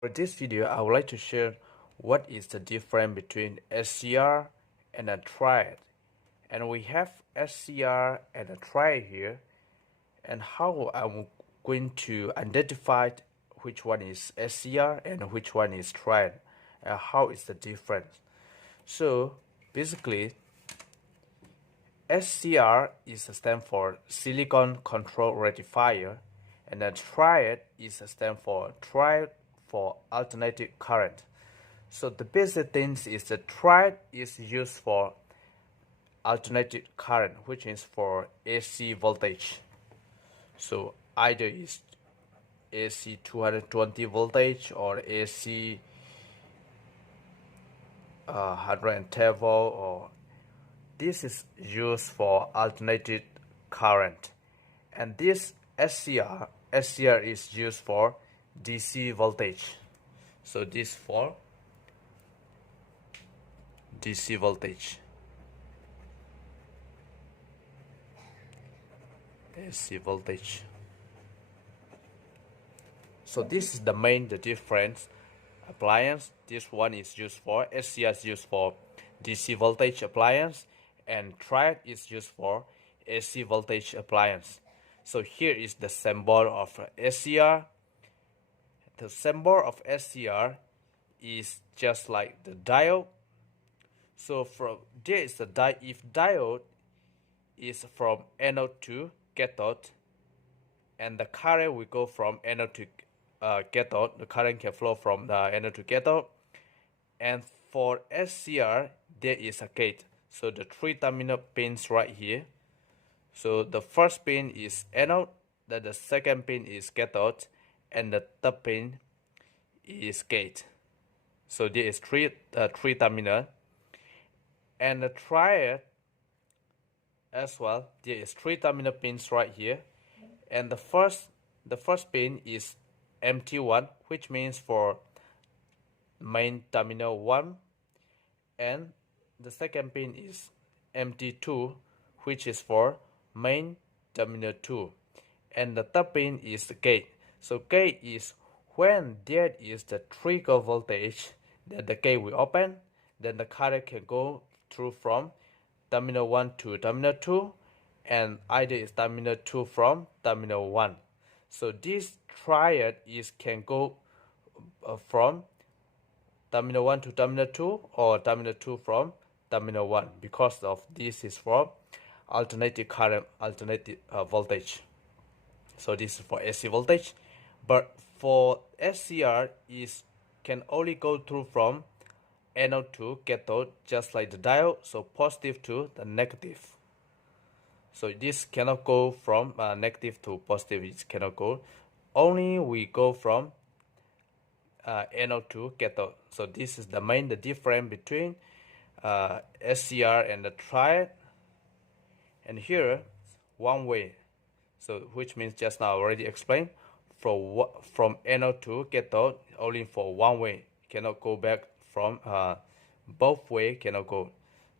For this video, I would like to share what is the difference between SCR and a triad. And we have SCR and a triad here, and how I'm going to identify which one is SCR and which one is triad, and how is the difference. So basically, SCR is a stand for silicon control rectifier, and the triad is a stand for triad for alternating current. So the basic things is the triad is used for alternating current, which is for AC voltage. So either is AC 220 voltage or AC 110 volt, or this is used for alternating current. And this SCR is used for DC voltage. So this for DC voltage. AC voltage. So this is the difference appliance. This one is used for SCR is used for DC voltage appliance, and triad is used for AC voltage appliance. So here is the symbol of SCR. The symbol of SCR is just like the diode. So from there is the if diode is from anode to cathode, and the current will go from anode to cathode. The current can flow from the anode to cathode. And for SCR, there is a gate. So the three terminal pins right here. So the first pin is anode, then the second pin is cathode, and the third pin is gate. So there is three terminal. And the triad as well, there is three terminal pins right here. And the first pin is empty one, which means for main terminal 1, and the second pin is empty 2, which is for main terminal 2, and the third pin is the gate. So gate is when there is the trigger voltage, then the gate will open, then the current can go through from terminal 1 to terminal 2, and either is terminal 2 from terminal 1. So this triad can go from terminal 1 to terminal 2, or terminal 2 from terminal 1, because of this is for alternating current, alternating voltage. So this is for AC voltage, but for SCR can only go through from anode to cathode, just like the diode. So positive to the negative. So this cannot go from negative to positive. It cannot go. Only we go from anode to cathode. So this is the difference between SCR and the triad. And here, one way. So which means just now I already explained, from anode to cathode only for one way. Cannot go back from both way. Cannot go.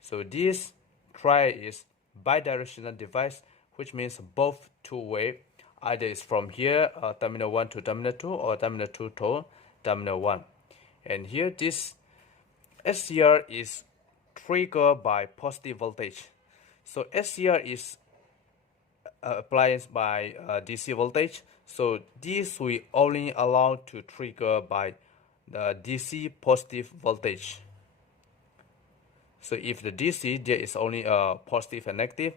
So this triad is bidirectional device, which means both two way. Either is from here terminal 1 to terminal 2, or terminal 2 to terminal 1. And here this SCR is triggered by positive voltage. So SCR is appliance by DC voltage. So this we only allow to trigger by the DC positive voltage. So if the DC, there is only a positive and negative,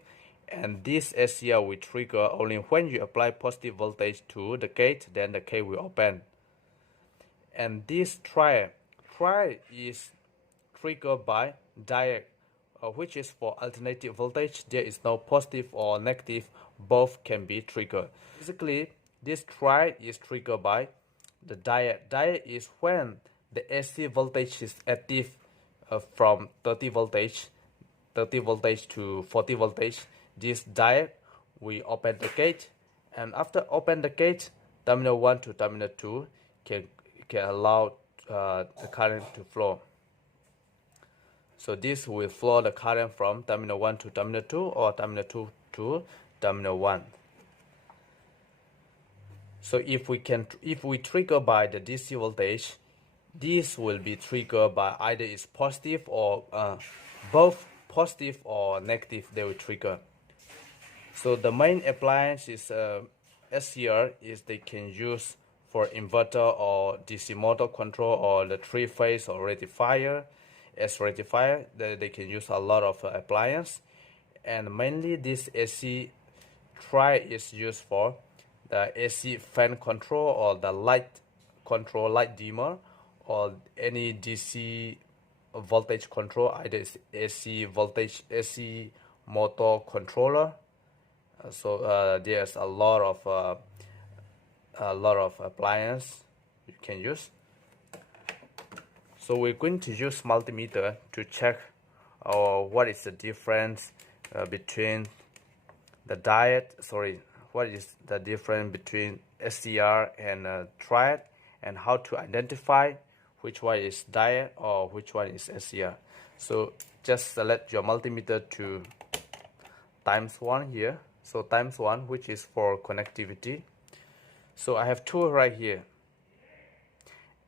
and this SCR will trigger only when you apply positive voltage to the gate, then the gate will open. And this triad is triggered by diode, which is for alternating voltage. There is no positive or negative, both can be triggered. Basically, this triad is triggered by the diode. Diode is when the AC voltage is active from 30 voltage to 40 voltage. This diode we open the gate, and after open the gate, terminal 1 to terminal 2 can allow the current to flow. So this will flow the current from terminal 1 to terminal 2, or terminal 2 to terminal 1. So if we trigger by the DC voltage, this will be triggered by either it's positive or both positive or negative, they will trigger. So the main appliance is SCR is they can use for inverter or DC motor control or the three-phase or rectifier. As rectifier, they can use a lot of appliance, and mainly this AC Triac is used for the AC fan control or the light control, light dimmer, or any DC voltage control, either it's AC voltage, AC motor controller. So there's a lot of appliance you can use. So we're going to use multimeter to check what is the difference between the what is the difference between SCR and Triac, and how to identify which one is diode or which one is SCR. So just select your multimeter to ×1 here. So ×1, which is for connectivity. So I have two right here,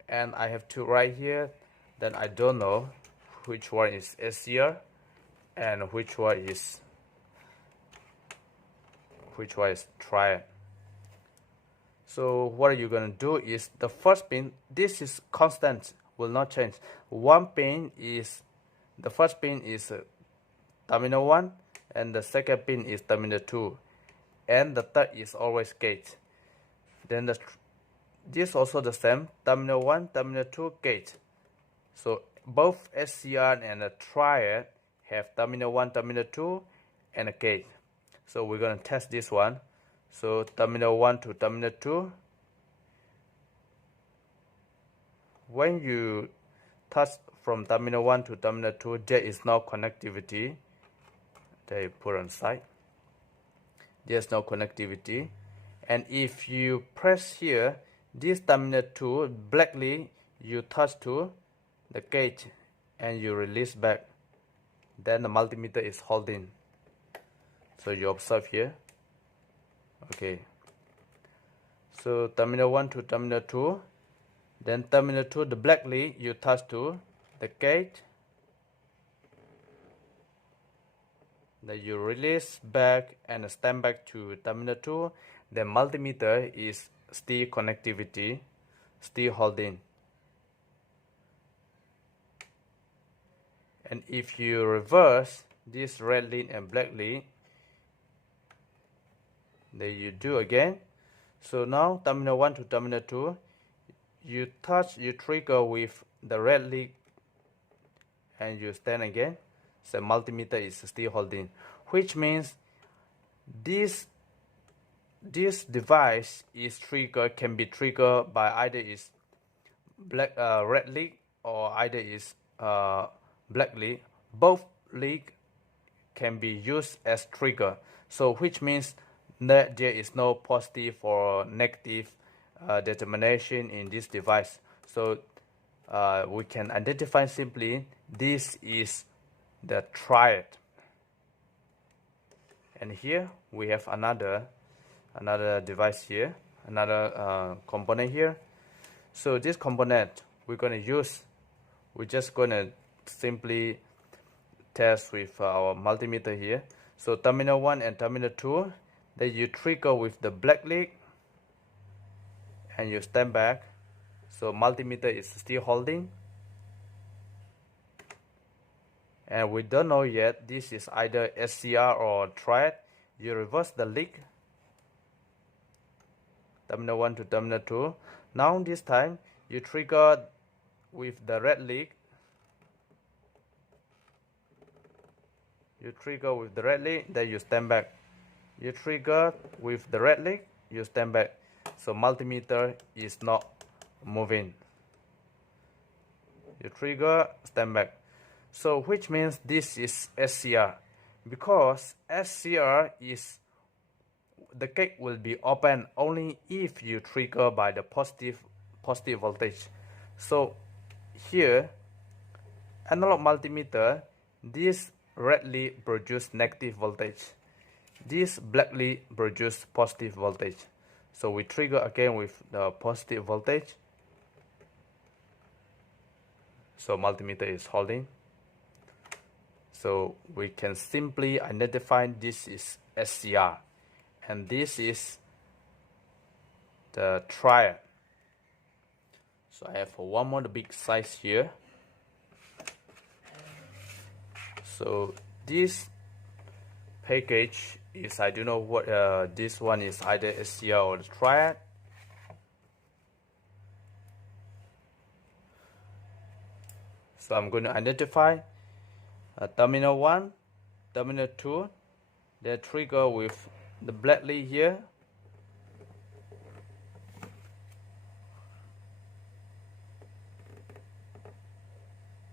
and I have two right here. Then I don't know which one is SCR and which one is Triac. So what you're gonna do is the first pin, this is constant, will not change. One pin is, the first pin is terminal 1, and the second pin is terminal 2, and the third is always gate. Then this also the same, terminal 1, terminal 2, gate. So both SCR and Triac have terminal 1, terminal 2, and a gate. So we're going to test this one. So terminal 1 to terminal 2. When you touch from terminal 1 to terminal 2, there is no connectivity. They put on side. There's no connectivity. And if you press here, this terminal 2, blackly, you touch to the gate and you release back. Then the multimeter is holding. So you observe here. Okay. So terminal 1 to terminal 2. Then terminal 2, the blackly, you touch to the gate. Then you release back and stand back to terminal 2. The multimeter is still connectivity, still holding. And if you reverse this red lead and black lead, then you do again. So now terminal 1 to terminal 2, you trigger with the red lead and you stand again. So multimeter is still holding, which means this device can be triggered by either is red lead or either is black lead. Both lead can be used as trigger. So which means that there is no positive or negative determination in this device. So we can identify simply this is the Triac. And here we have another device here, another component here. So this component we're just gonna simply test with our multimeter here. So terminal 1 and terminal 2, then you trigger with the black lead and you stand back. So multimeter is still holding, and we don't know yet this is either SCR or Triac. You reverse the lead, terminal 1 to terminal 2. Now this time you trigger with the red lead. You trigger with the red lead, then you stand back. You trigger with the red lead, you stand back. So multimeter is not moving. You trigger, stand back. So which means this is SCR, because SCR is the gate will be open only if you trigger by the positive voltage. So here, analog multimeter, this red lead produce negative voltage. This black lead produce positive voltage. So we trigger again with the positive voltage. So multimeter is holding. So we can simply identify this is SCR and this is the Triac. So I have one more big size here. So this package is, I don't know what, this one is either SCR or the Triac. So I'm going to identify terminal 1, terminal 2, they trigger with the black lead here.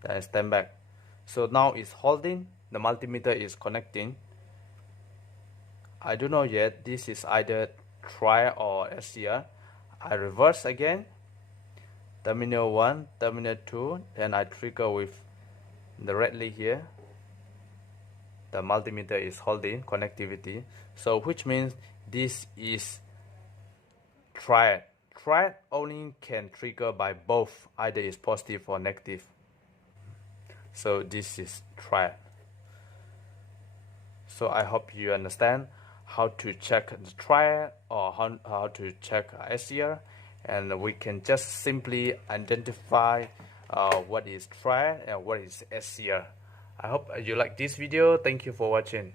Then stand back. So now it's holding, the multimeter is connecting. I don't know yet, this is either Triac or SCR. I reverse again, terminal 1, terminal 2, then I trigger with the red lead here. The multimeter is holding connectivity, so which means this is Triac. Triac only can trigger by both, either is positive or negative. So this is Triac. So I hope you understand how to check the Triac or how to check SCR, and we can just simply identify what is Triac and what is SCR. I hope you like this video. Thank you for watching.